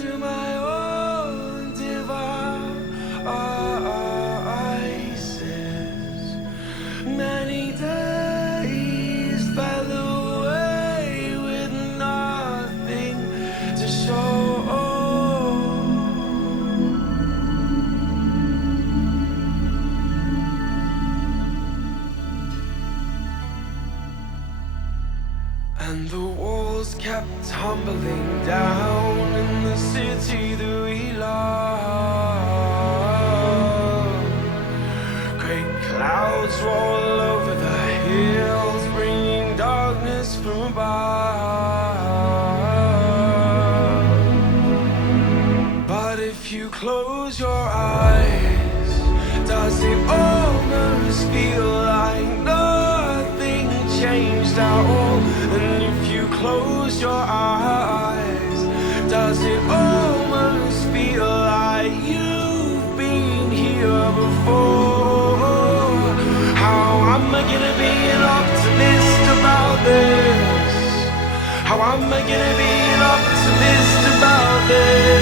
to my own devices. Many days fell away with nothing to show. And the walls kept tumbling down in the city that we love. Great clouds roll over the hills, bringing darkness from above. But if you close your eyes, does it almost feel like nothing changed at all? And if you close your eyes, does it almost feel like you've been here before? How am I gonna be an optimist about this? How am I gonna be an optimist about this?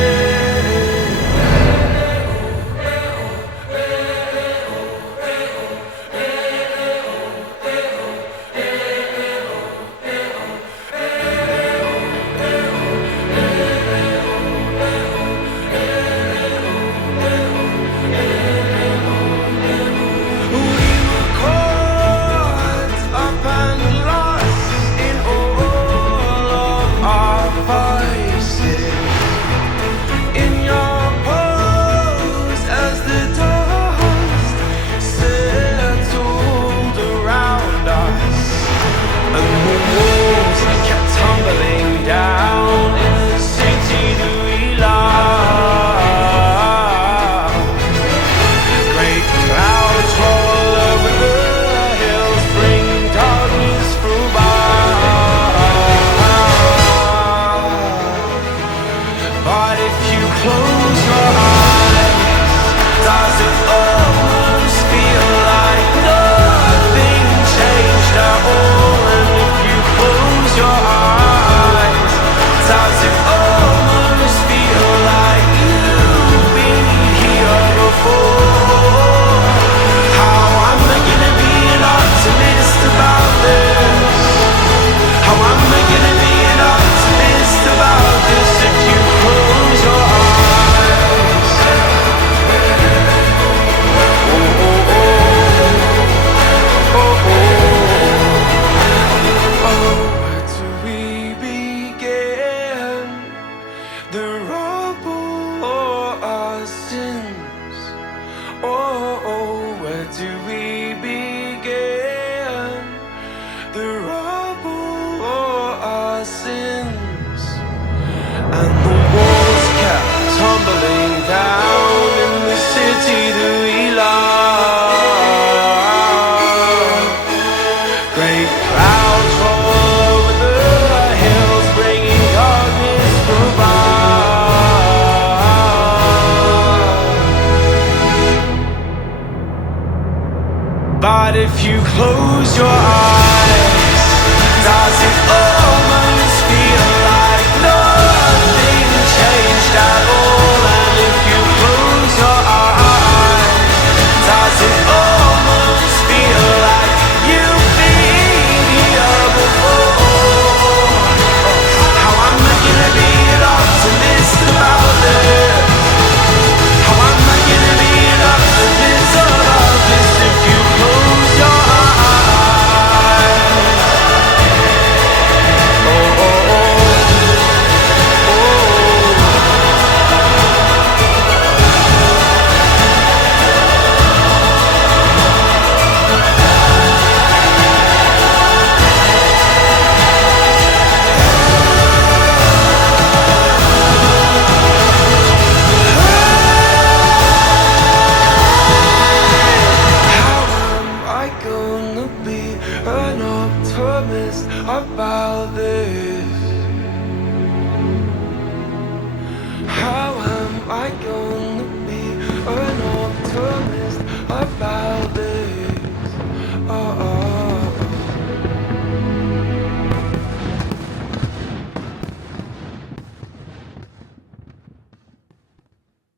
But if you close your eyes, does it almost feel like nothing changed at all? And if you close your eyes, does it almost feel like you've been here before? How am I gonna be an optimist about this? How am I gonna be an optimist about this if you close your eyes? Oh, oh, oh, how am I gonna be an optimist about this? How am I gonna be an optimist?